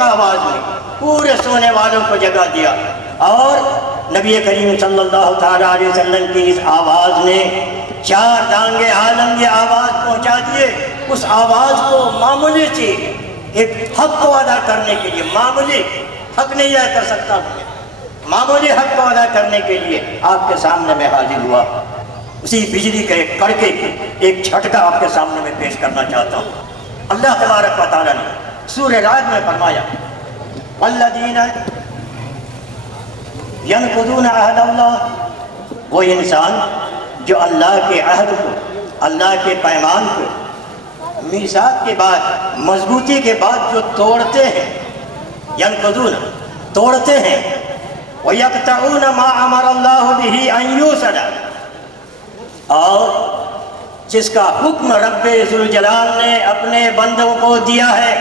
ایک آواز میں پورے سونے والوں کو جگا دیا، اور نبی کریم صلی اللہ تعالیٰ علیہ وسلم کی اس آواز نے چار دانگے عالم یہ آواز پہنچا دیے۔ اس آواز کو معمولی سی ایک حق کو ادا کرنے کے لیے، معمولی حق نہیں ادا کر سکتا ہوں، معمولی حق کو ادا کرنے کے لیے آپ کے سامنے میں حاضر ہوا۔ اسی بجلی کا ایک کڑکے ایک جھٹکا آپ کے سامنے میں پیش کرنا چاہتا ہوں۔ اللہ تبارک و تعالیٰ نے سورہ رعد میں فرمایا والذین ینقضون عہد اللہ، وہ انسان جو اللہ کے عہد کو، اللہ کے پیمان کو میثاق کے بعد، مضبوطی کے بعد جو توڑتے ہیں، ینقضون توڑتے ہیں، وَيَقْطَعُونَ مَا أَمَرَ اللَّهُ بِهِ أَن يُوصَلَ، اور جس کا حکم رب ذوالجلال نے اپنے بندوں کو دیا ہے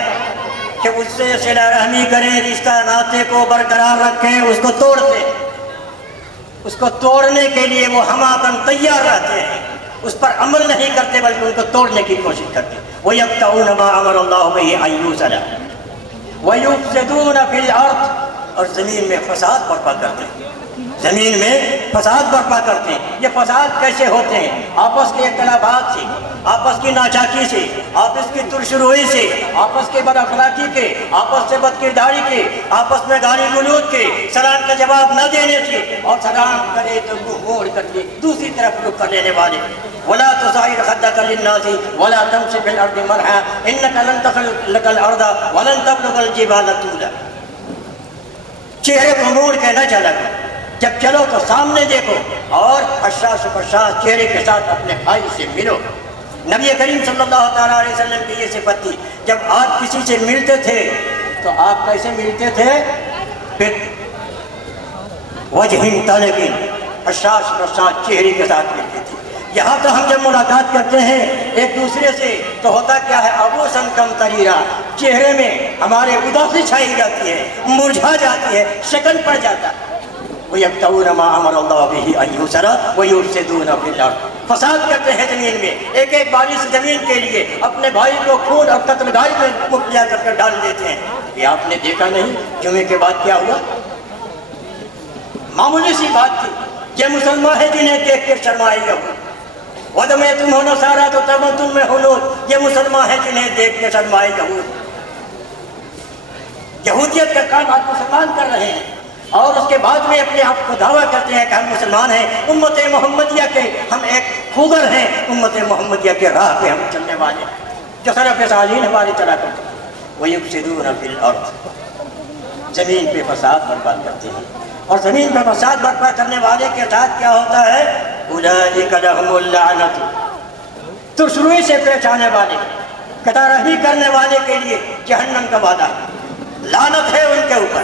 کہ اس سے صلہ رحمی کریں، رشتہ ناطے کو برقرار رکھیں، اس کو توڑتے، اس کو توڑنے کے لیے وہ ہماقن تیار رہتے ہیں، اس پر عمل نہیں کرتے بلکہ ان کو توڑنے کی کوشش کرتے ہیں۔ وَيَقْطَعُونَ مَا أَمَرَ اللَّهُ بِهِ أَن يُوصَلَ وَيُفْسِدُونَ فِي الْأَرْضِ، اور زمین میں فساد برپا کرتے ہیں، زمین میں فساد برپا کرتے ہیں۔ یہ فساد کیسے ہوتے ہیں؟ آپس کے اختلافات سے، آپس کی ناچاکی سے، آپس کی ترشروئی سے، آپس کے بد اخلاقی کے، آپس سے بد کرداری کے، آپس میں گالی گلوچ کے، سلام کا جواب نہ دینے سے، اور سلام کرے تو منہ موڑ کر کے دوسری طرف رخ کر لینے والے۔ وَلَا تُصَعِّرْ خَدَّكَ لِلنَّاسِ وَلَا تَمْشِ فِي الْأَرْضِ مَرْحًا إِنَّكَ لَن تَخْرِقَ الْأَرْضَ وَلَن تَبْلُغَ الْجِبَالَ طُولًا، چہرے کو موڑ کے نہ چلا کرو، جب چلو تو سامنے دیکھو، اور حشاش و بشاش چہرے کے ساتھ اپنے بھائی سے ملو۔ نبی کریم صلی اللہ تعالیٰ علیہ وسلم کی یہ صفت تھی، جب آپ کسی سے ملتے تھے تو آپ کیسے ملتے تھے؟ پھر وجہ طلق، حشاش بشاش چہرے کے ساتھ ملتے تھے۔ یہاں تو ہم جب ملاقات کرتے ہیں ایک دوسرے سے تو ہوتا کیا ہے؟ ابوسن کم تریرا، چہرے میں ہمارے اداسی چھائی جاتی ہے، مرجھا جاتی ہے، شکن پڑ جاتا ہے۔ وَيَقْطَعُونَ مَا أَمَرَ اللَّهُ بِهِ أَن يُوصَلَ وَيُفْسِدُونَ فِي الْأَرْضِ، فساد کرتے ہیں زمین میں، ایک ایک بارش زمین کے لیے اپنے بھائی کو خون اور قتل گاہی میں مبتلا کر کے ڈال دیتے ہیں۔ یہ آپ نے دیکھا نہیں جمعے کے بعد کیا ہوا؟ معمولی سی بات تھی، یہ مسلمان ہیں جنہیں دیکھ کے شرمائے یہود، وَدَمَيْتُمْ نَصَارَىٰ تَتَّبَعْتُم مِّنْ، یہ مسلمان ہیں جنہیں دیکھ کے شرمائے یہود۔ یہودیت کا کام آج مسلمان کر رہے ہیں، اور اس کے بعد میں اپنے آپ کو دعویٰ کرتے ہیں کہ ہم مسلمان ہیں، امت محمدیہ کے ہم ایک خوگر ہیں، امت محمدیہ کے راہ پہ ہم چلنے والے ہیں، جو سلف صالحین ہمارے چلا کرتے ہیں۔ وَيُفْسِدُونَ فِي الْأَرْضِ، زمین پہ فساد برپا کرتے ہیں، اور زمین پہ فساد برپا کرنے والے کے ساتھ کیا ہوتا ہے؟ اولئک لہم اللعنۃ، ترشروئی سے پیش آنے والے، قطع رحمی کرنے والے کے لیے جہنم کا وعدہ، لعنت ہے ان کے اوپر،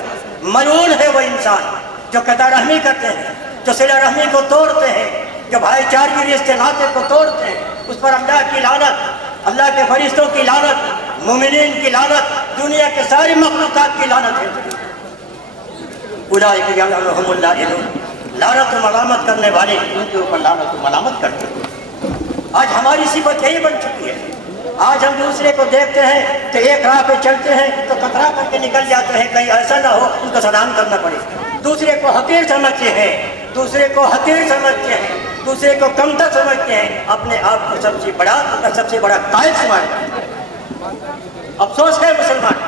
ملعون ہے وہ انسان جو قطع رحمی کرتے ہیں، جو صلہ رحمی کو توڑتے ہیں، جو بھائی چارگی رشتے ناطے کو توڑتے ہیں، اس پر اللہ کی لعنت، اللہ کے فرشتوں کی لعنت، مومنین کی لعنت، دنیا کے ساری مخلوقات کی لعنت ہے۔ اولئک یلعنہم اللاعنون، لعنت و ملامت کرنے والے ان کے اوپر لعنت و ملامت کرتے ہیں۔ آج ہماری صفت یہی بن چکی ہے، آج ہم دوسرے کو دیکھتے ہیں تو ایک راہ پہ چلتے ہیں تو کترا کر کے نکل جاتے ہیں، کہیں ایسا نہ ہو ان کو سلام کرنا پڑے، دوسرے کو حقیر سمجھتے ہیں، دوسرے کو حقیر سمجھتے ہیں، دوسرے کو کمتر سمجھتے ہیں، اپنے آپ کو سب سے بڑا اور سب سے بڑا قائد سمجھتے ہیں۔ افسوس ہے مسلمان،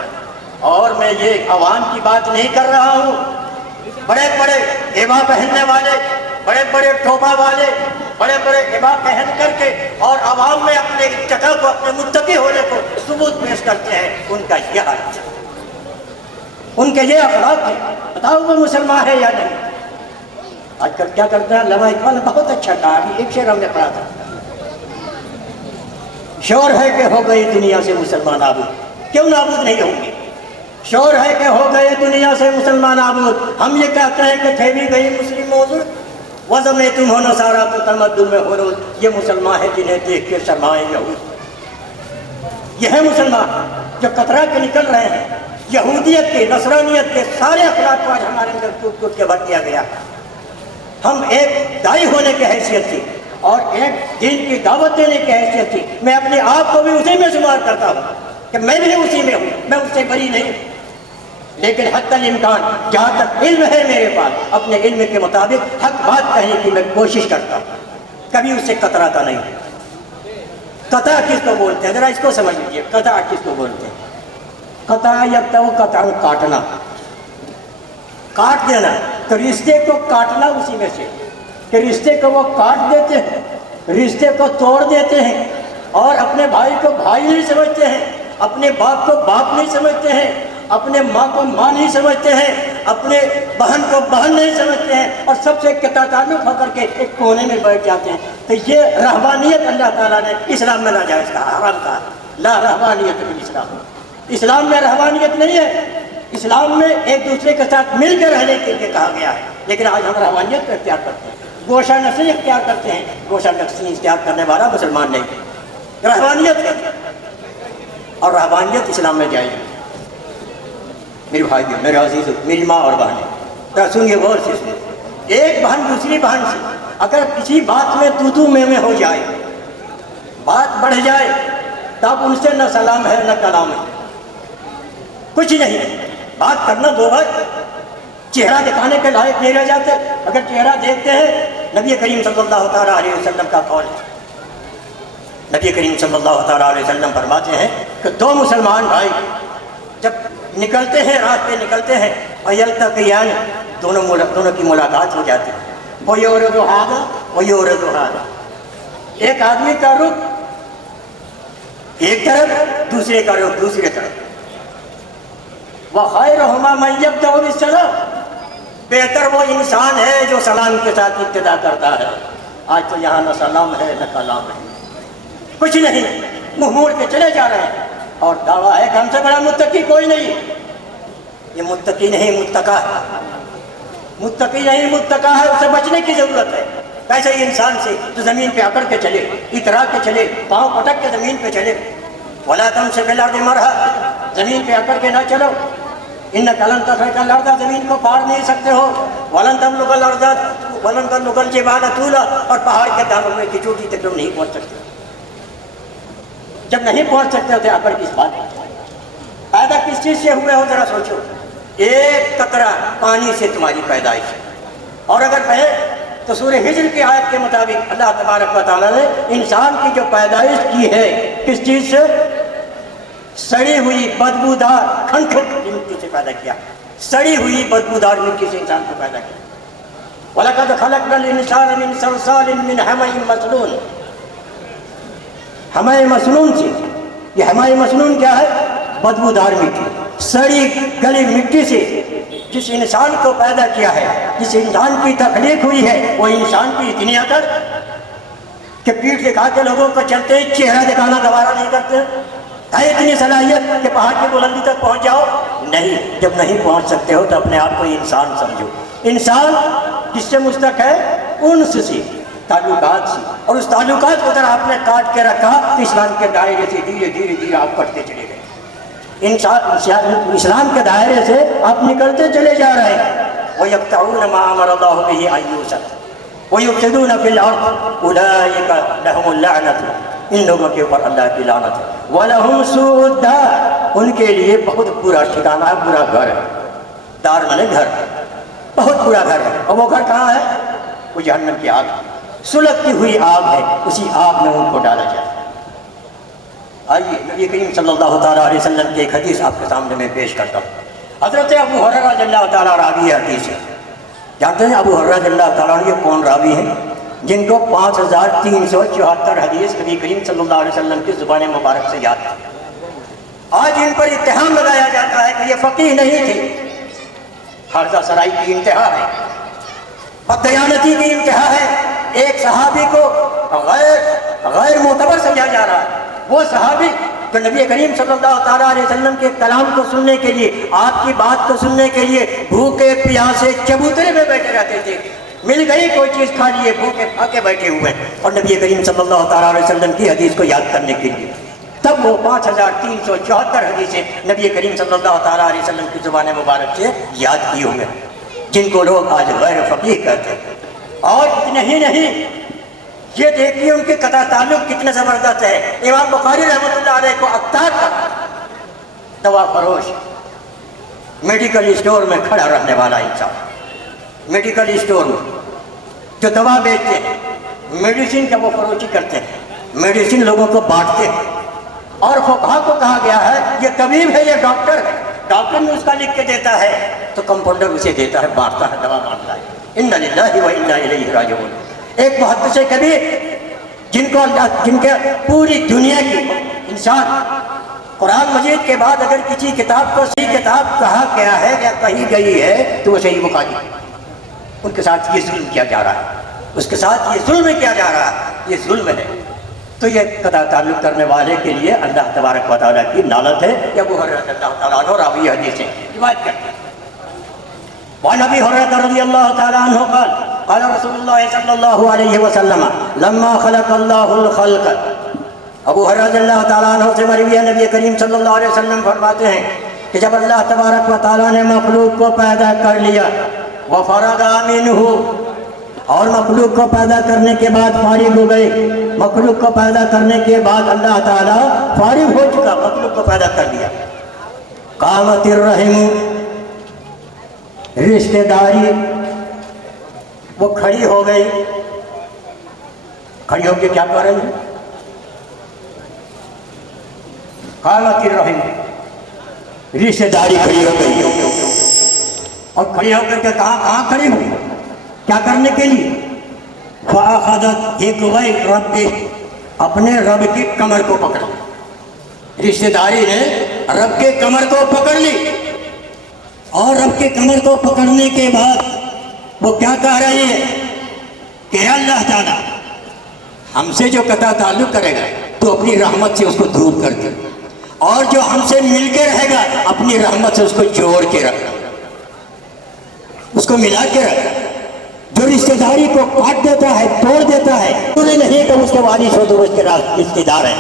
اور میں یہ عوام کی بات نہیں کر رہا ہوں، بڑے بڑے عبا پہننے والے، بڑے بڑے ٹوپا والے، بڑے بڑے عبا پہن کر کے اور عوام میں اپنے جگہ کو، اپنے متقی ہونے کو ثبوت پیش کرتے ہیں، ان کا یہ حال ہے، ان کے یہ اخلاق ہے۔ بتاؤ وہ مسلمان ہے یا نہیں؟ آج کل کیا کرتے ہیں؟ علامہ اقبال نے بہت اچھا کہا، ابھی ایک شعر ہم نے پڑھا تھا، شور ہے کہ ہو گئی دنیا سے مسلمان نابود، کیوں نابود نہیں ہوں گے؟ شور ہے کہ ہو گئے دنیا سے مسلمان نابود، ہم یہ کہتے ہیں کہ تھے بھی گئی مسلم موجود، وَزَمَيْتُمْ نَصَارَىٰ تَتَمَدُّنَ مِنْ حُرُوج، یہ مسلمان ہے جنہیں دیکھ کے شرمائے یہود۔ یہ ہے مسلمان جو کترا کے نکل رہے ہیں، یہودیت کے، نصرانیت کے سارے اخلاق کو آج ہمارے اندر کود کود کے بھر دیا گیا۔ ہم ایک دائی ہونے کی حیثیت تھی اور ایک دین کی دعوت دینے کی حیثیت تھی، میں اپنے آپ کو بھی اسی میں شمار کرتا ہوں کہ میں بھی اسی میں ہوں، میں اس سے بری نہیں۔ لیکن حتی الامکان جہاں تک علم ہے میرے پاس اپنے علم کے مطابق حق بات کہنے کی میں کوشش کرتا ہوں، کبھی اس سے کتراتا نہیں۔ قطع کس کو بولتے ہیں ذرا اس کو سمجھ لیجیے، قطع کس کو بولتے ہیں؟ قطع یقطع قطع کاٹنا، کاٹ دینا، تو رشتے کو کاٹنا اسی میں سے کہ رشتے کو وہ کاٹ دیتے ہیں، رشتے کو توڑ دیتے ہیں اور اپنے بھائی کو بھائی نہیں سمجھتے ہیں، اپنے باپ کو باپ نہیں سمجھتے ہیں، اپنے ماں کو ماں نہیں سمجھتے ہیں، اپنے بہن کو بہن نہیں سمجھتے ہیں اور سب سے قطع تعلق ہو کر کے ایک کونے میں بیٹھ جاتے ہیں۔ تو یہ رہبانیت اللہ تعالیٰ نے اسلام میں ناجائز کہا، حرام کہا، لا رہبانیت فی الاسلام۔ اسلام میں رہبانیت نہیں ہے، اسلام میں ایک دوسرے کے ساتھ مل کے رہنے کے لیے کہا گیا ہے، لیکن آج ہم رہبانیت کو اختیار کرتے ہیں، گوشہ نشین اختیار کرتے ہیں۔ گوشہ نشین اختیار کرنے والا مسلمان نہیں، رہبانیت ہے، اور رہبانیت اسلام میں جائز ہے۔ میرے بھائیو، میرے عزیزو، میری ماں اور بہنیں، ذرا سنیے غور سے سنیے۔ ایک بہن دوسری بہن سے اگر کسی بات میں تو میں ہو جائے، بات بڑھ جائے، تب ان سے نہ سلام ہے نہ کلام ہے، کچھ نہیں۔ بات کرنا دو بھائی، چہرہ دکھانے کے لائق نہیں رہ جاتے۔ اگر چہرہ دیکھتے ہیں، نبی کریم صلی اللہ تعالیٰ علیہ وسلم کا قول ہے، نبی کریم صلی اللہ تعالیٰ علیہ وسلم فرماتے ہیں کہ دو مسلمان بھائی جب نکلتے ہیں، رات پہ نکلتے ہیں، فَيَلْتَقِيَانِ، دونوں کی ملاقات ہو جاتی ہے، وَيُعْرِضُ هَذَا وَيُعْرِضُ هَذَا، ایک آدمی کا رخ ایک طرف، دوسرے کا رخ دوسرے طرف۔ وَخَيْرُهُمَا مَنْ يَبْدَأُ بِالسَّلَامِ، بہتر وہ انسان ہے جو سلام کے ساتھ ابتدا کرتا ہے۔ آج تو یہاں نہ سلام ہے نہ کلام ہے، کچھ نہیں، منہ موڑ کے چلے جا رہے ہیں اور دعویٰ ہے کہ ہم سے بڑا متقی کوئی نہیں۔ یہ متقی نہیں، متقی ہے، متقی نہیں، متقی ہے، اسے بچنے کی ضرورت ہے۔ ایسے ہی انسان سے تو زمین پہ اکڑ کے چلے، اترا کے چلے، پاؤں پٹک کے زمین پہ چلے، وَلَا تَمْشِ فِي الْأَرْضِ مَرْحًا، زمین پہ اکڑ کے نہ چلو، إِنَّكَ لَن تَخْرِقَ الْأَرْضَ، زمین کو پار نہیں سکتے ہو، وَلَن تَبْلُغَ الْأَرْضَ وَلَن تَبْلُغَ الْجِبَالَ طُولًا، اور پہاڑ کے دامن میں کی چوٹی تک تم نہیں پہنچ سکتے۔ جب نہیں پہنچ سکتے ہو تو اکڑ کس بات ہے؟ پیدا کس چیز سے ہوئے ہو ذرا سوچو، ایک قطرہ پانی سے تمہاری پیدائش ہے، اور اگر کہے تو سورہ ہجر کی آیت کے مطابق اللہ تبارک و تعالیٰ نے انسان کی جو پیدائش کی ہے کس چیز سے؟ سڑی ہوئی بدبودار کھنکھٹ کی مٹی سے پیدا کیا، سڑی ہوئی بدبودار مٹی سے انسان کو پیدا کیا۔ وَلَقَدْ خَلَقْنَا الْإِنسَانَ مِنْ صَلْصَالٍ مِنْ حَمَإٍ مَسْنُونٍ، حمائے مسنون سے، یہ حمائے مسنون کیا ہے؟ بدبودار مٹی، سڑی گلی مٹی سے جس انسان کو پیدا کیا ہے، جس انسان کی تخلیق ہوئی ہے، وہ انسان کی اتنی عقل کہ پیٹھ دکھا کے لوگوں کو چلتے چہرہ دکھانا گوارا نہیں کرتے، ہے اتنی صلاحیت کہ پہاڑ کی بلندی تک پہنچ جاؤ؟ نہیں، جب نہیں پہنچ سکتے ہو تو اپنے آپ کو انسان سمجھو۔ انسان کس سے مشتق ہے؟ انس سے، تعلقات سے، اور اس تعلقات کو اگر آپ نے کاٹ کے رکھا تو اسلام کے دائرے سے دھیرے دھیرے دھیرے آپ کٹتے چلے گئے، اسلام کے دائرے سے آپ نکلتے چلے جا رہے ہیں۔ وَيَقْطَعُونَ مَا أَمَرَ اللَّهُ بِهِ أَن يُوصَلَ وَيُفْسِدُونَ فِي الْأَرْضِ أُولَٰئِكَ لَهُمُ اللَّعْنَةُ، ان لوگوں کے اوپر اللہ کی لعنت ہے۔ وَلَهُمْ سُوءُ الدَّارِ، ان کے لیے بہت برا ٹھکانہ ہے، برا گھر ہے، دار مانے گھر، بہت برا گھر ہے، اور وہ گھر کہاں ہے؟ وہ جہنم کی آگ، سلگتی ہوئی آگ ہے، اسی آگ میں ان کو ڈالا جائے۔ آئیے نبی کریم صلی اللہ تعالیٰ علیہ وسلم کی ایک حدیث آپ کے سامنے میں پیش کرتا ہوں۔ حضرت ابو ہریرہ رضی اللہ تعالیٰ راوی حدیث ہے۔ جانتے ہیں ابو ہریرہ رضی اللہ تعالیٰ یہ کون راوی ہیں؟ جن کو 5374 حدیث نبی کریم صلی اللہ علیہ وسلم کی زبان مبارک سے یاد تھی۔ آج ان پر اتہام لگایا جاتا ہے کہ یہ فقیہ نہیں تھے، حرزہ سرائی کی انتہا ہے، بددیانتی کی انتہا ہے۔ ایک صحابی کو غیر معتبر سمجھا جا رہا ہے، وہ صحابی جو نبی کریم صلی اللہ تعالیٰ علیہ وسلم کے کلام کو سننے کے لیے، آپ کی بات کو سننے کے لیے بھوکے پیاسے چبوترے میں بیٹھے رہتے تھے، مل گئی کوئی چیز کھا لیے، بھوکے پھاکے بیٹھے ہوئے، اور نبی کریم صلی اللہ تعالیٰ علیہ وسلم کی حدیث کو یاد کرنے کے لیے تب وہ 5374 حدیثیں نبی کریم صلی اللہ تعالیٰ علیہ وسلم کی زبان مبارک سے یاد کیے ہوئے، جن کو لوگ آج غیر فقیہ کہتے ہیں۔ اور اتنے ہی نہیں، یہ دیکھیے ان کے قطع تعلق کتنا زبردست ہے۔ امام بخاری رحمۃ اللہ علیہ کو اقطاع کا دوا فروش، میڈیکل اسٹور میں کھڑا رہنے والا انسان، میڈیکل اسٹور میں جو دوا بیچتے ہیں، میڈیسن کا وہ فروختی کرتے ہیں، میڈیسن لوگوں کو بانٹتے ہیں، اور فقہا کو کہا گیا ہے یہ طبیب ہے، یہ ڈاکٹر ہے، ڈاکٹر نے اس کا لکھ کے دیتا ہے تو کمپاؤنڈر اسے دیتا ہے، بانٹتا ہے، دوا بانٹتا ہے۔ انا للہ و انا الیہ راجعون۔ ایک محدث کبیر جن کو اللہ، جن کے پوری دنیا کی انسان، قرآن مجید کے بعد اگر کسی کتاب کو صحیح کتاب کہا گیا ہے یا کہی گئی ہے تو وہ صحیح بخاری ہے، ان کے ساتھ یہ ظلم کیا جا رہا ہے، اس کے ساتھ یہ ظلم کیا جا رہا ہے، یہ ظلم ہے۔ تو یہ قطع تعلق کرنے والے کے لیے اللہ تبارک و تعالیٰ کی لعنت ہے۔ یہ ابو ہریرہ اللہ تعالیٰ عنہ راوی حدیث ہے، روایت کرتے ہیں۔ وعن ابي هريره رضي الله تعالى عنه قال قال رسول الله صلى الله عليه وسلم لما خلق الله الخلق۔ ابو ہریرہ رضی اللہ تعالیٰ عنہ سے مروی ہے، نبی کریم صلی اللہ علیہ وسلم فرماتے ہیں کہ جب اللہ تبارک و تعالیٰ نے مخلوق کو پیدا کر لیا، وفرغ منہ، اور مخلوق کو پیدا کرنے کے بعد فارغ ہو گئے، مخلوق کو پیدا کرنے کے بعد اللہ تعالیٰ فارغ ہو چکا، مخلوق کو پیدا کر دیا، قامت الرحم، رشتہ داری وہ کھڑی ہو گئی۔ کھڑی ہو کے کیا کر رہی ہے؟ قامت الرحم، رشتہ داری کھڑی ہو گئی، اور کھڑی ہو کر کے کہاں کھڑی ہوئی؟ کیا کرنے کے لیے؟ فَأَخَذَتْ حِقْوَيْ رَبِّهِ، اپنے رب کی کمر کو پکڑ لی۔ رشتہ داری نے رب کے کمر کو پکڑ لی، اور رب کے کمر کو پکڑنے کے بعد وہ کیا کہہ رہی ہے کہ اللہ تعالیٰ ہم سے جو قطع تعلق کرے گا تو اپنی رحمت سے اس کو دور کر دے، اور جو ہم سے مل کے رہے گا اپنی رحمت سے اس کو جوڑ کے رکھنا، اس کو ملا کے رکھنا۔ جو رشتہ داری کو کاٹ دیتا ہے، توڑ دیتا ہے، انہیں نہیں کہ اس کے والد ہو تو اس کے رشتہ دار ہیں،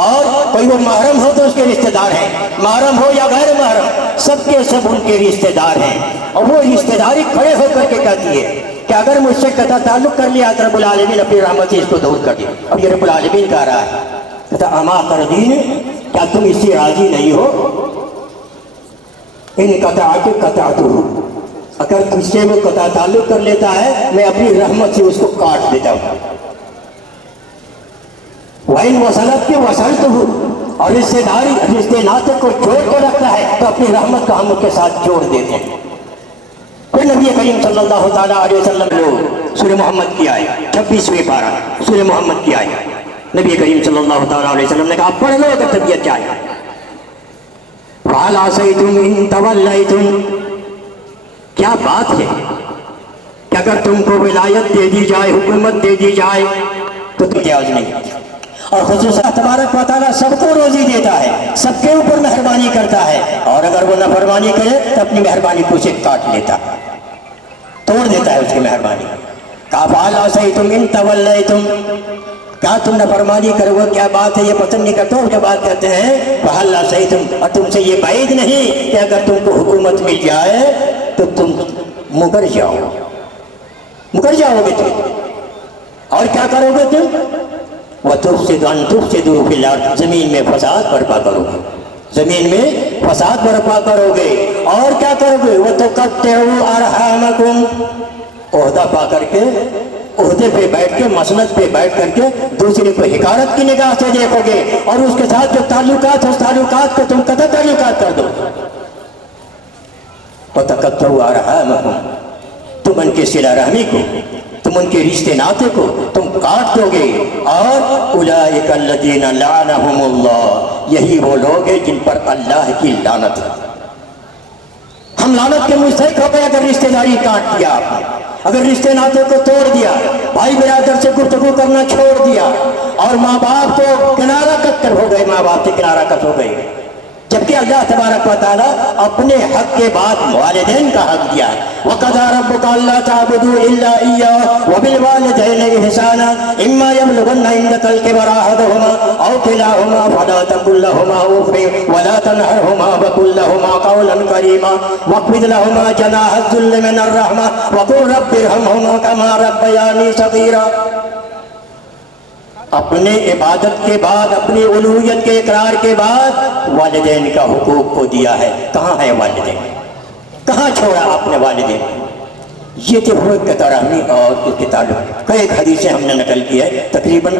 اور کوئی وہ محرم ہو تو اس کے رشتہ دار ہیں، محرم ہو یا غیر محرم، سب کے سب ان کے رشتہ دار ہیں۔ اور وہ رشتہ داری کھڑے ہو کر کے کہتی ہے کہ اگر مجھ سے قطع تعلق کر لیا تو رب العالمین اپنی رحمت سے اس کو دور کر دیا۔ اب یہ رب العالمین کہہ رہا ہے کہتا اما ترضین، کیا تم اس سے راضی نہیں ہو؟ ان قطعت قطعتہ، اگر تجھ سے وہ قطع تعلق کر لیتا ہے میں اپنی رحمت سے اس کو کاٹ دیتا ہوں۔ وَإِنْ وَصَلَتْ کے وَصَلْتُ، اور رشتہ داری رشتے ناطے کو جوڑ کے رکھتا ہے تو اپنی رحمت کا ہم اس کے ساتھ جوڑ دیتے ہیں۔ پھر نبی کریم صلی اللہ تعالیٰ علیہ وسلم لوگ سورہ محمد کی آئے 26ویں پارہ سورہ محمد کی آئے، نبی کریم صلی اللہ تعالیٰ علیہ وسلم نے کہا پڑھ لو اگر طبیعت چاہے۔ فَهَلْ عَصَيْتُمْ إِن تَوَلَّيْتُمْ، کیا بات ہے کہ اگر تم کو ولایت دے دی جائے، حکومت دے دی جائے تو تم جائز نہیں۔ اور خصوصاً تبارک و تعالیٰ سب کو روزی دیتا ہے، سب کے اوپر مہربانی کرتا ہے، اور اگر وہ نافرمانی کرے تو اپنی مہربانی کو اسے کاٹ لیتا ہے، توڑ دیتا ہے اس کی مہربانی۔ فَهَلْ عَصَيْتُمْ إِن تَوَلَّيْتُمْ، کیا تم نافرمانی کرو گے؟ کیا بات ہے یہ پسند نہیں کرتے ہو؟ جو بات کہتے ہیں فَهَلْ عَصَيْتُمْ، اور تم سے یہ بعید نہیں کہ اگر تم کو حکومت مل جائے تو تم مکر جاؤ گے تم، اور کیا کرو گے تم؟ وَتُفْسِدُ أَن تُفْسِدُوا فِي الْأَرْضِ، زمین میں فساد برپا کرو گے، زمین میں فساد برپا کرو گے، اور کیا کرو گے؟ وَتُقَطِّعُوا أَرْحَامَكُمْ، عہدہ پا کر کے، عہدے پہ بیٹھ کے، مسند پہ بیٹھ کر کے دوسرے کو حقارت کی نگاہ سے دیکھو گے، اور اس کے ساتھ جو تعلقات، اس تعلقات کو تم قطع تعلقات کر دو۔ وَتَقَطَّعُوا أَرْحَامَكُمْ، تم ان کے صلہ رحمی کو، تم ان کے رشتے ناطے کو تم کاٹ دو گے۔ اور اولئک الذین لعنہم اللہ، یہی وہ لوگ ہیں جن پر اللہ کی لعنت ہے۔ ہم لعنت کے مستحق ہو گئے اگر رشتے داری کاٹ دیا آپ نے، اگر رشتے ناطے کو توڑ دیا، بھائی برادر سے گفتگو کرنا چھوڑ دیا، اور ماں باپ تو کنارہ کٹ ہو گئے، ماں باپ سے کنارہ کٹ ہو گئے، جبکہ اللہ تبارک و تعالیٰ اپنے حق کے بعد والدین کا حق دیا ہے۔ وَقَضَىٰ رَبُّكَ أَلَّا تَعْبُدُوا إِلَّا إِيَّاهُ وَبِالْوَالِدَيْنِ إِحْسَانًا إِمَّا يَبْلُغَنَّ عِندَكَ الْكِبَرَ أَحَدُهُمَا أَوْ كِلَاهُمَا فَلَا تَقُل لَّهُمَا أُفٍّ وَلَا تَنْهَرْهُمَا وَقُل لَّهُمَا قَوْلًا كَرِيمًا وَاخْفِضْ لَهُمَا جَنَاحَ الذُّلِّ مِنَ الرَّحْمَةِ وَقُل رَّبِّ ارْحَمْهُمَا كَمَا رَبَّيَانِي صَغِيرًا۔ اپنے عبادت کے بعد، اپنی الوہیت کے اقرار کے بعد والدین کا حقوق کو دیا ہے۔ کہاں ہے والدین؟ کہاں چھوڑا اپنے والدین. یہ تھے وہ قطع رحمی اور اس کے تعلق. کئی حدیثیں ہم نے نقل کی ہے، تقریباً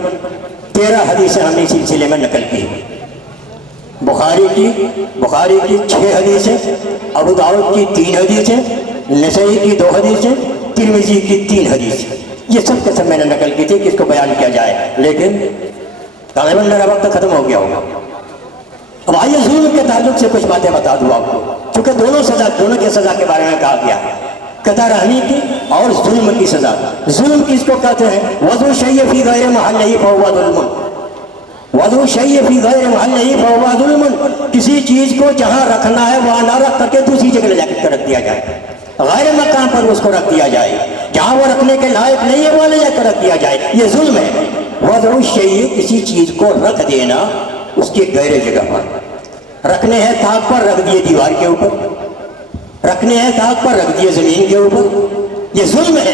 13 حدیثیں ہم نے اس سلسلے میں نقل کی. بخاری کی 6 حدیثیں، ابو داؤد کی 3 حدیثیں، نسائی کی 2 حدیثیں، ترمذی کی 3 حدیثیں. یہ سب کے سب میں نے نقل کی تھی کہ اس کو بیان کیا جائے، لیکن غالباً میرا وقت ختم ہو گیا ہوگا. اب آئیے ظلم کے تعلق سے کچھ باتیں بتا دوں آپ کو، چونکہ دونوں کی سزا کے بارے میں کہا گیا ہے، قطع رحمی کی اور ظلم کی سزا. ظلم کس کو کہتے ہیں؟ وضع الشیء فی غیر محلہ فہو ظلم. وضع الشیء فی غیر محلہ فہو ظلم. کسی چیز کو جہاں رکھنا ہے وہاں نہ رکھ کر کے دوسری جگہ لے جا کے رکھ دیا جائے، غیر مقام پر اس کو رکھ دیا جائے، جہاں وہ رکھنے کے لائق نہیں ہے وہاں لے جا کر رکھ دیا جائے، یہ ظلم ہے. وضع الشیء کسی چیز کو رکھ دینا اس کی غیر جگہ پر. رکھنے ہیں طاق پر، رکھ دیے دیوار کے اوپر، رکھنے ہیں طاق پر، رکھ دیے زمین کے اوپر، یہ ظلم ہے.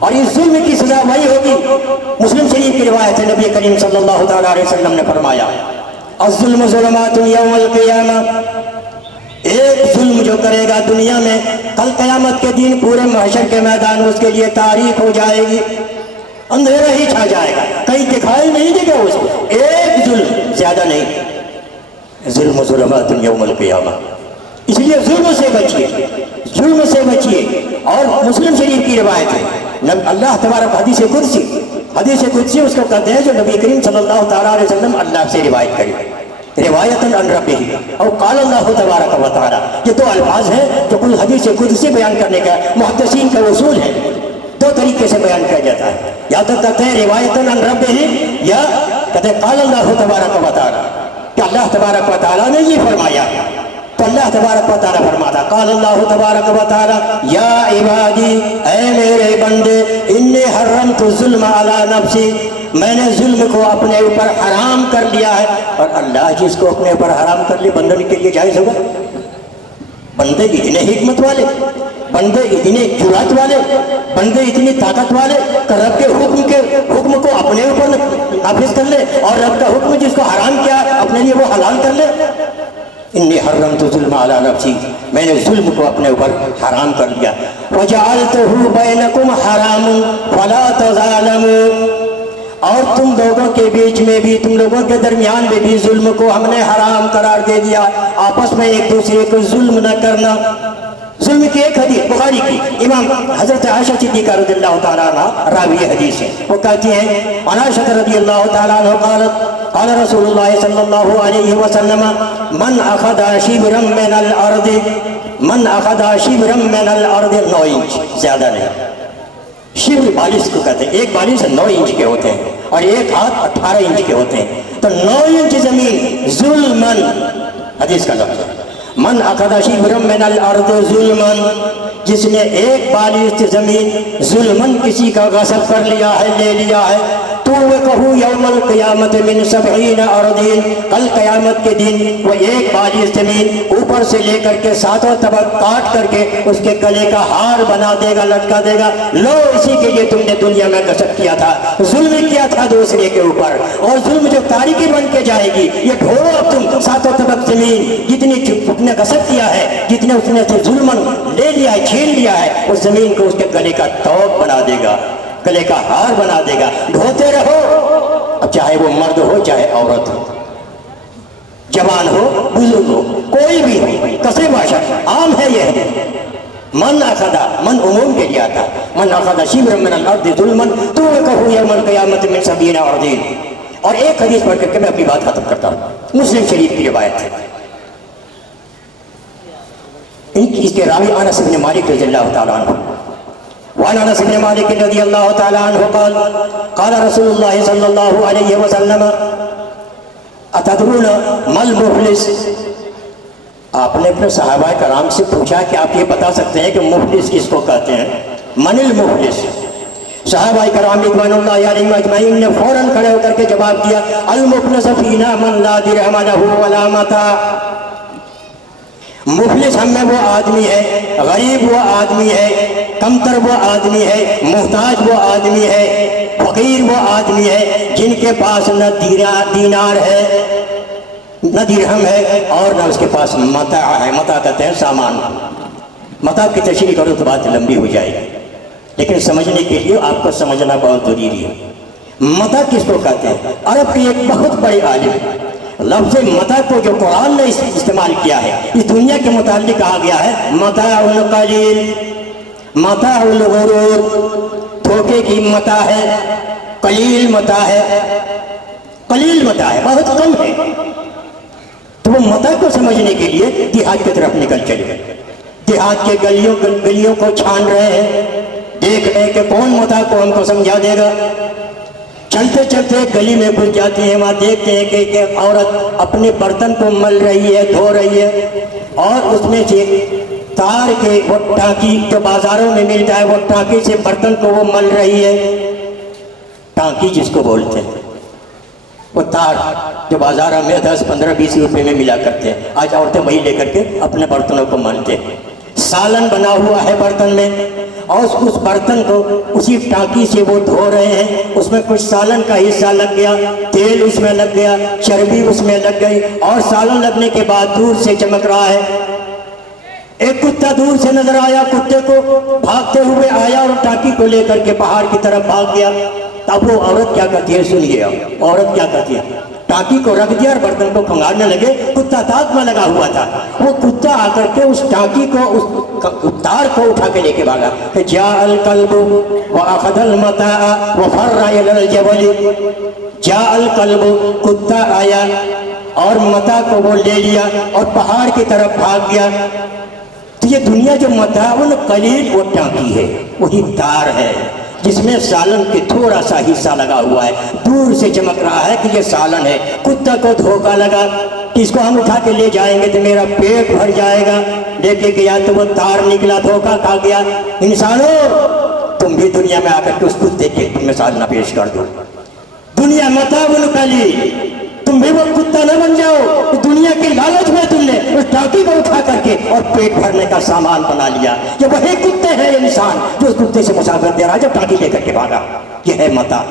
اور اس ظلم کی سزا وہی ہوگی. مسلم شریف کی روایت ہے، نبی کریم صلی اللہ تعالیٰ علیہ وسلم نے فرمایا الظلم ظلمات یوم القیامہ. ایک ظلم جو کرے گا دنیا میں، کل قیامت کے دن پورے محشر کے میدان اس کے لیے تاریک ہو جائے گی، اندھیرا ہی چھا جائے گا، کہیں دکھائی نہیں دے گا اس کو. ایک ظلم، زیادہ نہیں. ظلم ظلمات یوم القیامہ. اس لیے ظلم سے بچیے، ظلم سے بچیے. اور مسلم شریف کی روایت ہے، اللہ تبارک حدیث قدسی اس کو کہتے ہیں جو نبی کریم صلی اللہ تعالیٰ علیہ وسلم اللہ سے روایت کرے، روایتاً عن ربہ، اور قال اللہ تبارک و تعالیٰ. یہ 2 الفاظ ہیں جو کل حدیث قدسی بیان کرنے کا محدثین کا اصول ہے. 2 طریقے سے بیان کیا جاتا ہے، یا تو کہتے ہیں روایتاً عن ربہ، یا کہتے ہیں قال اللہ تبارک و تعالیٰ، کہ اللہ تبارک و تعالیٰ نے یہ فرمایا. تو اللہ تبارک و تعالیٰ فرماتا قال اللہ تبارک و تعالیٰ یا عبادی، اے میرے بندے، انی حرمت الظلم علی نفسی، میں نے ظلم کو اپنے اوپر حرام کر لیا ہے. اور اللہ جس کو اپنے اوپر حرام کر لے بندے کے لیے جائز ہوگا؟ بندے اتنے حکمت والے، بندے اتنے جرات والے، بندے اتنی طاقت والے کہ رب کے حکم کو اپنے اوپر نافذ کر لے، اور رب کا حکم جس کو حرام کیا اپنے لیے وہ حلال کر لے. انی حرمت الظلم علی نفسی، میں نے ظلم کو اپنے اوپر حرام کر لیا. وجعلتہ بینکم حرام فلا تظالموا، اور تم لوگوں کے بیچ میں بھی، تم لوگوں کے درمیان میں بھی ظلم کو ہم نے حرام قرار دے دیا. آپس میں ایک دوسرے کو ظلم نہ کرنا. ظلم کی ایک حدیث بخاری کی، امام حضرت عائشہ صدیقہ رضی اللہ تعالیٰ عنہ راوی حدیث ہے، وہ کہتی ہیں عائشہ رضی اللہ تعالیٰ عنہ قالت قال رسول اللہ صلی اللہ علیہ وسلم من اخذ شبرا من الارض، من اخذ شبرا من الارض، 9 انچ، زیادہ نہیں. شبر بالش کو کہتے ہیں، ایک بالش 9 انچ کے ہوتے ہیں اور ایک ہاتھ 18 انچ کے ہوتے ہیں. تو 9 انچ زمین ظلمن، حدیث کا لفظ ہے، من اخذ شبرا من الارض ظلمن، جس نے ایک بالش زمین ظلمن کسی کا غصب کر لیا ہے، لے لیا ہے، تو وہ کہو یوم القیامت من 70 اراضین، کل قیامت کے دن وہ ایک بالش زمین اوپر سے لے کر کے 7 طبق کاٹ کر کے اس کے گلے کا ہار بنا دے گا، لٹکا دے گا. لو اسی کے لیے تم نے دنیا میں غصب کیا تھا، ظلم کیا تھا دوسرے کے اوپر، اور ظلم جو تاریکی بن کے جائے گی، یہ ڈھوڑو اب تم 7 طبق زمین جتنی اس نے غصب کیا ہے، جتنے اس نے ظلمن لے لیا ہے، چھین لیا ہے، اس زمین کو اس کے گلے کا توق بنا دے گا، گلے کا ہار بنا دے گا. ڈھوتے رہو، اب چاہے وہ مرد ہو چاہے عورت ہو، جوان ہو بزرگ ہو، کوئی بھی ہو، کسے باشا عام ہے. یہ من اخذا، من عموم کے لیے آتا، من اخذا شبرا من الارض ظلما تو کہو یوم القیامت من 70 اراضین. اور ایک حدیث پڑھ کر کے میں اپنی بات ختم کرتا ہوں، مسلم شریف کی روایت ہے. اس کے راوی انس بن مالک رضی اللہ تعالیٰ عنہ، وعن انس بن مالک رضی اللہ تعالیٰ عنہ قال قال رسول اللہ صلی اللہ علیہ وسلم اتدرون ما المفلس. آپ نے اپنے صحابہ کرام سے پوچھا کہ آپ یہ بتا سکتے ہیں کہ مفلس کس کو کہتے ہیں؟ من المفلس. صحابہ کرام رضوان اللہ علیہم اجمعین نے فوراً کھڑے ہو کر کے جواب دیا المفلس فینا من لا درہم لہ ولا متاع. مفلس ہم میں وہ آدمی ہے، غریب وہ آدمی ہے، کمتر وہ آدمی ہے، محتاج وہ آدمی ہے، فقیر وہ آدمی ہے جن کے پاس نہ دینار ہے، نہ درہم ہے، اور نہ اس کے پاس متاع ہے. متاع کہتے ہیں سامان. متا کی تشریح کرو تو بات لمبی ہو جائے گی، لیکن سمجھنے کے لیے آپ کو سمجھنا بہت ضروری ہے۔ متا کس کو کہتے ہیں؟ عرب کے ایک بہت بڑے عالم لفظ متا کو جو قرآن نے استعمال کیا ہے، اس دنیا کے متعلق کہا گیا ہے متاع قلیل، متاع الغرور، دھوکے کی متاع ہے، قلیل متاع ہے، قلیل متاع ہے، بہت کم ہے۔ تو وہ متاع کو سمجھنے کے لیے دیہات کی طرف نکل چلے، دیہات کے گلیوں کو چھان رہے ہیں، دیکھ رہے کہ کون متاع کو ہم کو سمجھا دے گا۔ چلتے چلتے گلی میں گھس جاتے ہیں، وہاں دیکھتے ہیں کہ ایک عورت اپنے برتن کو مل رہی ہے، دھو رہی ہے، اور اس میں سے تار کے وہ ٹانکی جو بازاروں میں ملتا ہے، وہ ٹانکی سے برتن کو وہ مل رہی ہے۔ ٹانکی جس کو بولتے ہیں، وہ تار جو بازاروں میں 10 15 20 روپے میں ملا کرتے ہیں، آج عورتیں وہی لے کر کے اپنے برتنوں کو ملتے ہیں۔ سالن بنا ہوا ہے برتن میں، اور اس برتن کو اسی ٹانکی سے وہ دھو رہے ہیں، اس میں کچھ سالن کا حصہ لگ گیا، تیل اس میں لگ گیا، چربی اس میں لگ گئی، اور سالن لگنے کے بعد دور سے چمک رہا ہے۔ ایک کتا دور سے نظر آیا، کتے کو بھاگتے ہوئے آیا اور ٹانکی کو لے کر کے پہاڑ کی طرف بھاگ گیا۔ اب وہ عورت کیا کرتی ہے سنیے، عورت کیا کرتی ہے، ٹانکی کو رکھ دیا اور برتن کو کھنگالنے لگے۔ کتا تاک میں لگا ہوا تھا، وہ کتا آ کر کے اس ٹانکی کو، اس تار کو اٹھا کے لے کے بھاگا کہ جاء الکلب واخذ المتاع وفر الى الجبل، جاء الکلب، کتا آیا اور متاع کو وہ لے لیا اور پہاڑ کی طرف بھاگ گیا۔ تو یہ دنیا جو متاع قلیل، وہ ٹانکی ہے، وہی تار ہے جس میں سالن کے تھوڑا سا حصہ لگا ہوا ہے، دور سے چمک رہا ہے کہ یہ سالن ہے۔ کتا کو دھوکا لگا کہ اس کو ہم اٹھا کے لے جائیں گے تو میرا پیٹ بھر جائے گا، لے کے گیا تو وہ تار نکلا، دھوکا کھا گیا۔ انسانوں، تم بھی دنیا میں آ کر کے اس کتے کی مثال نہ پیش کر دو۔ دنیا متاع قلیل، تم بھی وہ کتا نہ بن جاؤ، دنیا کے لالچ میں تم نے اس ٹانکی کو اٹھا کر کے اور پیٹ بھرنے کا سامان بنا لیا۔ یہ وہی کتے ہیں انسان جو اس کتے سے مسافر دے رہا ہے، جب ٹانکی لے کر کے بھاگا۔ یہ ہے متاع۔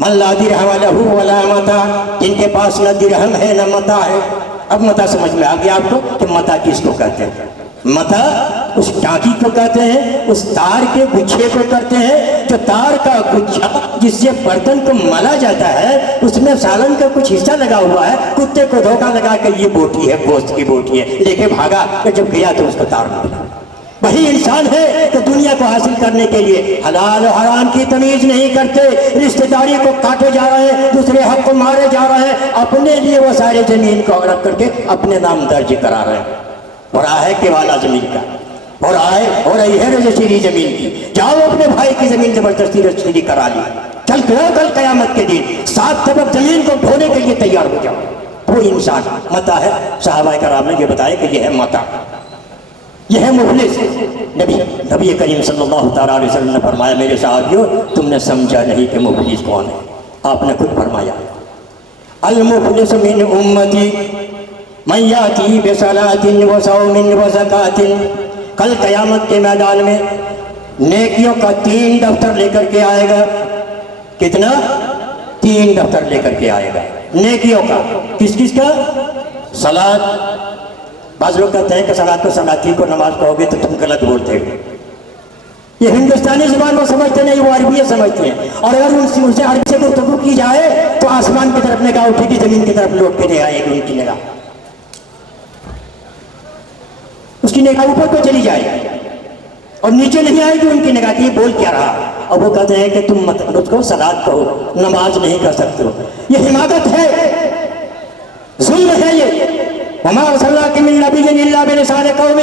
من لا درہم لہ ولا متاع، جن کے پاس نہ درہم ہے نہ متاع ہے۔ اب متاع سمجھ میں آ گیا آپ کو کہ متاع کس کو کہتے ہیں؟ متاع اس ٹانکی کو کہتے ہیں، اس تار کے گچھے کو کہتے ہیں، جو تار کا گچھا جس سے برتن کو ملا جاتا ہے، اس میں سالن کا کچھ حصہ لگا ہوا ہے۔ کتے کو دھوکا لگا کہ یہ بوٹی ہے، گوشت کی بوٹی ہے، لے کے بھاگا، کہ جب گیا تو اس کو تار ملا۔ وہی انسان ہے کہ دنیا کو حاصل کرنے کے لیے حلال و حرام کی تمیز نہیں کرتے، رشتہ داری کو کاٹے جا رہے ہیں، دوسرے حق کو مارے جا رہے ہیں، اپنے لیے وہ سارے زمین کو رکھ کر کے اپنے نام درج کرا رہے ہیں۔ اور ہے کہ والا زمین کا، اور آئے ہو رہی ہے رجسٹری زمین کی، جاؤ اپنے بھائی کی زمین زبردستی رجسٹری کرا لی، چل کل قیامت کے دن 7 طبق زمین کو ڈھونے کے لیے تیار ہو جاؤ۔ وہ انسان متاع ہے۔ صحابہ کرام نے یہ بتایا کہ یہ ہے متاع، یہ ہے مفلس۔ نبی کریم صلی اللہ تعالیٰ علیہ وسلم نے فرمایا، میرے صحابیوں تم نے سمجھا نہیں کہ مفلس کون ہے۔ آپ نے خود فرمایا، المفلس من امتی من یاتی بصلاۃ وصوم وزکوٰۃ۔ کل قیامت کے میدان میں نیکیوں کا 3 دفتر لے کر کے آئے گا۔ کتنا؟ 3 دفتر لے کر کے آئے گا نیکیوں کا۔ کس کس کا؟ صلاۃ۔ بعض لوگ کہتے ہیں کہ صلاۃ کو صلاتی کو نماز کہو گے تو تم غلط بولتے ہو۔ یہ ہندوستانی زبان وہ سمجھتے نہیں، وہ عربی سمجھتے ہیں، اور اگر ان سے عربی سے گفتگو کی جائے تو آسمان کی طرف نگاہ اٹھے گی، زمین کی طرف لوٹ کے نہیں آئے گی ان کی نگاہ، اس کی نگاہ اوپر کو چلی جائے گی اور نیچے نہیں آئے گی ان کی نگاہ کی بول کیا رہا۔ اور وہ کہتے ہیں کہ تم مت کو صلاۃ کہو، نماز نہیں کر سکتے ہو۔ یہ حماقت ہے، ظلم ہے یہ۔ وما ارسلناک من نبی الا بلسان قومہ،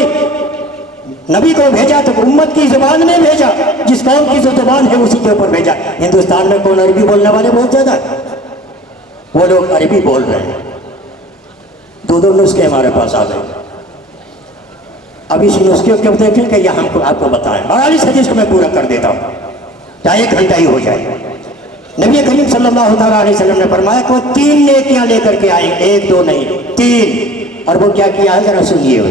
نبی کو بھیجا تو امت کی زبان میں بھیجا، جس قوم کی جو زبان ہے اسی کے اوپر بھیجا۔ ہندوستان میں کون عربی بولنے والے بہت زیادہ، وہ لوگ عربی بول رہے ہیں، 2 نسخے ہمارے پاس آ گئے۔ اب اس نسخے کو دیکھیں کہ یہ ہم کو آپ کو بتائیں، اور اس حدیث کو میں پورا کر دیتا ہوں، چاہے 1 گھنٹہ ہی ہو جائے۔ نبی کریم صلی اللہ تعالیٰ علیہ وسلم نے فرمایا کہ وہ 3 نیکیاں لے کر کے آئیں، 1 2 نہیں 3۔ اور وہ کیا کیا ہے ذرا سنیے۔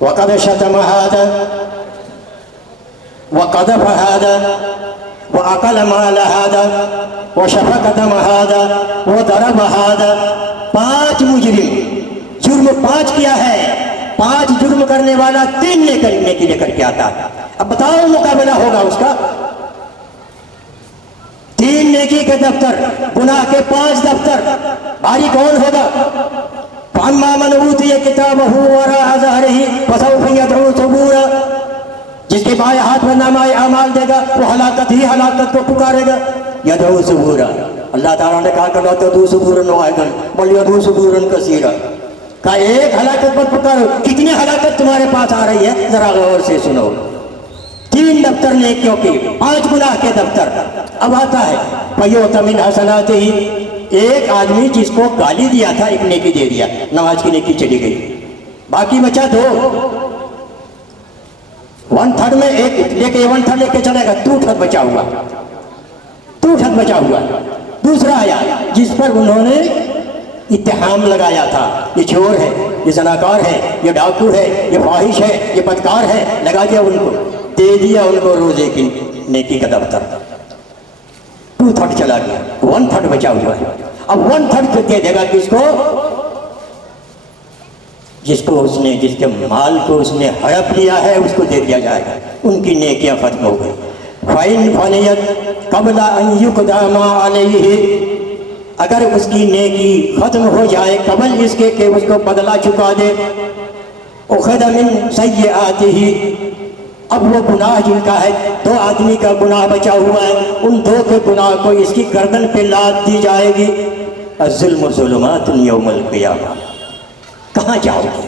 وَقَدْ شَتَمَ هَذَا وَقَذَفَ هَذَا وَأَكَلَ مَالَ هَذَا وَشَفَكَ دَمَ هَذَا وَضَرَبَ هَذَا۔ 5 مجرم، جرم 5 کیا ہے، 5 جرم کرنے والا 3 نیکی لے کر کے آتا ہے۔ اب بتاؤ مقابلہ ہوگا اس کا؟ 3 نیکی کے دفتر، گناہ کے 5 دفتر، بھاری کون ہوگا؟ فَأَمَّا مَنْ أُوتِيَ كِتَابَهُ وَرَاءَ ظَهْرِهِ فَسَوْفَ يَدْعُو ثُبُورًا، جس کے بائیں ہاتھ میں نامہ اعمال دے گا وہ ہلاکت ہی ہلاکت کو پکارے گا۔ يَدْعُو ثُبُورًا، اللہ تعالیٰ نے کہا کہ لَا تَدْعُوا ثُبُورًا وَاحِدًا بَلْ يَدْعُوا ثُبُورًا كَثِيرًا، کہا ایک ہلاکت پر پکارو، کتنی ہلاکت تمہارے پاس آ رہی ہے ذرا غور سے سنو۔ 3 دفتر نیکیوں کی، 5 گناہ کے دفتر۔ اب آتا ہے فَيُؤْتَ مِنْ حَسَنَاتِهِ، ایک آدمی جس کو گالی دیا تھا ایک نیکی دے دیا، نماز کی نیکی چلی گئی، باقی بچا 2، 1/3 میں ایک لے کے 1/3 لے کے چلے گا، 2/3 بچا ہوا، 2/3 بچا ہوا۔ دوسرا آیا جس پر انہوں نے اتہام لگایا تھا، یہ چور ہے، یہ زناکار ہے، یہ ڈاکو ہے، یہ فاحش ہے، یہ بدکار ہے، لگا دیا ان کو، دے دیا ان کو روزے کی نیکی کا دفتر، 2/3 چلا گیا، 1/3 بچا ہوا ہے۔ اب 1/3 دے دے گا کس کو؟ جس کے مال کو اس نے ہڑپ لیا ہے اس کو دے دیا جائے گا، ان کی نیکیاں ختم ہو گئی۔ فَإِنْ فَنِيَتْ قَبْلَ أَنْ يُقْضَى مَا عَلَيْهِ، اگر اس کی نیکی ختم ہو جائے قبل اس کے کہ اس کو بدلہ چکا دے، أُخِذَ مِنْ سَيِّئَاتِهِ، اب وہ گناہ جن کا ہے، 2 آدمی کا گناہ بچا ہوا ہے، ان 2 کے گناہ کو اس کی گردن پہ لاد دی جائے گی۔ الظلم ظلمات یوم القیامہ، کہاں جاؤ گے؟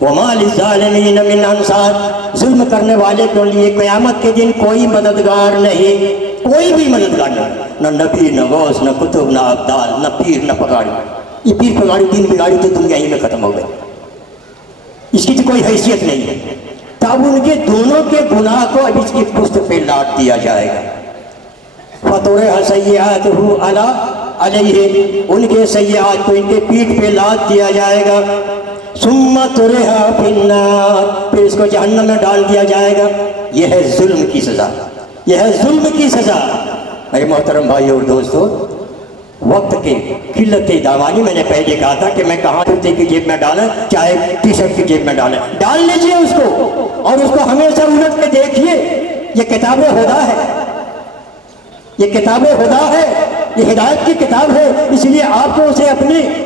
وَمَا لِلظَّالِمِينَ مِنْ أَنصَارٍ، ظلم کرنے والے کے لیے قیامت کے دن کوئی مددگار نہیں، کوئی بھی مددگار نہیں، نہ نبی، نہ غوث، نہ کتب، نہ ابدال، نہ پیر، نہ پگاڑی۔ یہ پیر پگاڑی دین بگاڑی تو دنیا ہی میں ختم ہو گئی، اس کی تو کوئی حیثیت نہیں ہے۔ تب ان کے دونوں کے گناہ کو اب اس کی پشت پہ لاد دیا جائے گا۔ فَطُرِحَ سَيِّئَاتُهُ عَلَيْهِ، ان کے سیئات کو ان کے پیٹھ پہ لاد دیا جائے گا۔ ثُمَّ طُرِحَ فِي النَّارِ، پھر اس کو جہنم میں ڈال دیا جائے گا۔ یہ ہے ظلم کی سزا، یہ ہے ظلم کی سزا۔ میرے محترم بھائی اور دوستو، وقت کے قلت دامانی، میں نے پہلے کہا تھا کہ میں کہاں کرتے کی جیب میں ڈالیں چاہے ٹی شرٹ کی جیب میں ڈالیں، ڈال لیجئے اس کو، اور اس کو ہمیشہ الٹ کے دیکھیے۔ یہ کتاب خدا ہے، یہ کتاب خدا ہے، یہ ہدایت کی کتاب ہے، اس لیے آپ کو اسے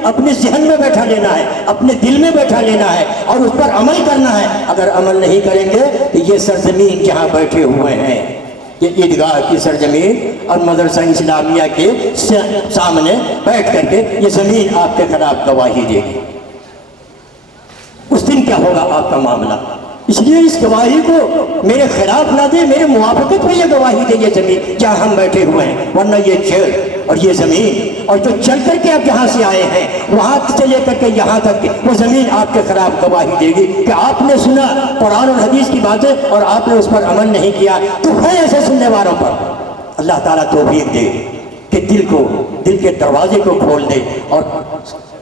اپنے ذہن میں بیٹھا لینا ہے، اپنے دل میں بیٹھا لینا ہے اور اس پر عمل کرنا ہے۔ اگر عمل نہیں کریں گے تو یہ سرزمین جہاں بیٹھے ہوئے ہیں، یہ عیدگاہ کی سرزمین اور مدرسہ اسلامیہ کے سامنے بیٹھ کر کے یہ زمین آپ کے خلاف گواہی دے گی۔ اس دن کیا ہوگا آپ کا معاملہ؟ اس لیے اس گواہی کو میرے خلاف نہ دے، میرے موافقت میں یہ گواہی دے یہ زمین جہاں ہم بیٹھے ہوئے ہیں، ورنہ یہ چیڑ اور یہ زمین اور جو چل کر کے آپ جہاں سے آئے ہیں وہاں سے لے کر کے یہاں تک وہ زمین آپ کے خلاف گواہی دے گی کہ آپ نے سنا قرآن اور حدیث کی باتیں اور آپ نے اس پر عمل نہیں کیا۔ تو ہے ایسے سننے والوں پر اللہ تعالیٰ توفیق دے کہ دل کے دروازے کو کھول دے اور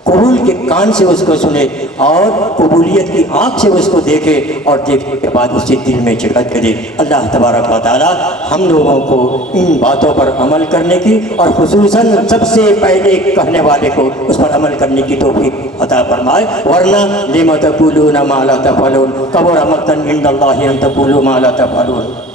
قبول کے کان سے اس کو سنے اور قبولیت کی آنکھ سے اس کو دیکھے اور دیکھنے کے بعد اسے دل میں جگہ کرے۔ اللہ تبارک و تعالی ہم لوگوں کو ان باتوں پر عمل کرنے کی اور خصوصاً سب سے پہلے کہنے والے کو اس پر عمل کرنے کی توفیق عطا فرمائے، ورنہ لِمَ تَقُولُونَ مَا لَا تَفْعَلُونَ كَبُرَ مَقْتًا عِندَ اللَّهِ أَن تَقُولُوا مَا لَا تَفْعَلُونَ۔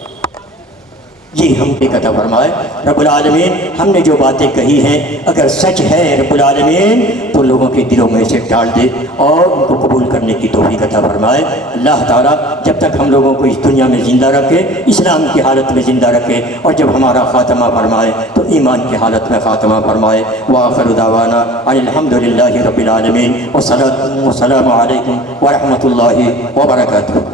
جی ہم بھی عطا فرمائے رب العالمین، ہم نے جو باتیں کہی ہیں اگر سچ ہے رب العالمین تو لوگوں کے دلوں میں سے ڈال دے اور ان کو قبول کرنے کی توفیق عطا فرمائے۔ اللہ تعالیٰ جب تک ہم لوگوں کو اس دنیا میں زندہ رکھے، اسلام کی حالت میں زندہ رکھے، اور جب ہمارا خاتمہ فرمائے تو ایمان کی حالت میں خاتمہ فرمائے۔ وآخر دعوانا ان الحمد للہ رب العالمین، والسلام علیکم ورحمۃ اللہ وبرکاتہ۔